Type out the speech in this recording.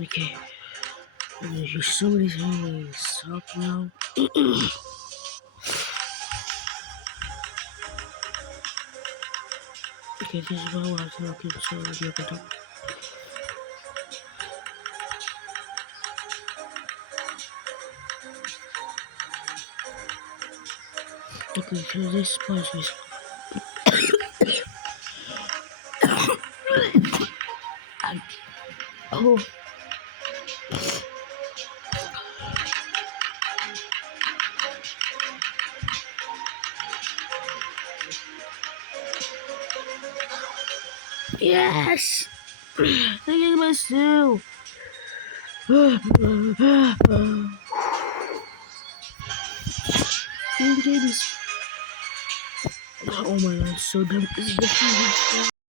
Okay. Somebody's having a stop now. Okay, this is what I was looking so you can talk. Okay, so this place is oh yes! Look at myself! Oh my god, so dumb. This is the